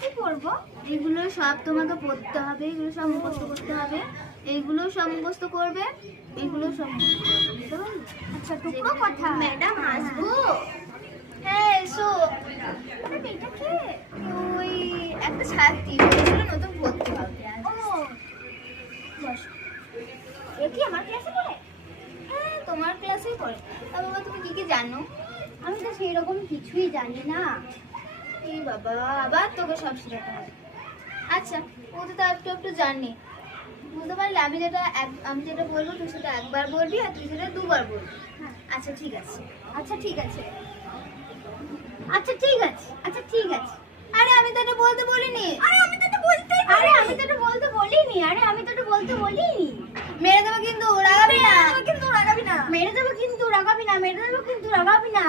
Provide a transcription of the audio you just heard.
কি করবো? এগুলো সব তোমাকে পড়তে হবে, এগুলো সব মুখস্থ করতে হবে, এইগুলো সব মুখস্থ করবে, এইগুলো সব মুখস্থ করবে, বুঝতে পারলে? আচ্ছা টুকরো কথা। ম্যাডাম আসবো? হ্যাঁ এসো। ম্যাডাম এটা কে? ওই একটা ছাত্রী বলেছিল নতুন ভর্তি হবে আজ। ও বস। এ কি আমার ক্লাসে পড়ে? হ্যাঁ তোমার ক্লাসেই পড়ে। তা বাবা তুমি কি কি জানো? আমি তো সেই রকম কিছুই জানি না। এই বাবা আবার তোকে সব শেখাতে হবে। আচ্ছা ও তো তা একটু একটু জানি, বুঝতে পারলে? আমি যেটা বলবো তুই সেটা একবার বলবি আর তুই সেটা দুবার বলবি। হ্যাঁ আচ্ছা ঠিক আছে। আচ্ছা ঠিক আছে। আচ্ছা ঠিক আছে। আচ্ছা ঠিক আছে। আরে আমি তো এটা বলতে বলিনি। আরে আমি তো এটা বলতেই পারি। আরে আমি তো এটা বলতে বলিনি। আরে আমি তো এটা বলতে বলিনি। মেরে দেবো কিন্তু রাগাবি না। কিন্তু রাগাবি না। মেরে দেবো কিন্তু রাগাবি না। মেরে দেবো কিন্তু রাগাবি না।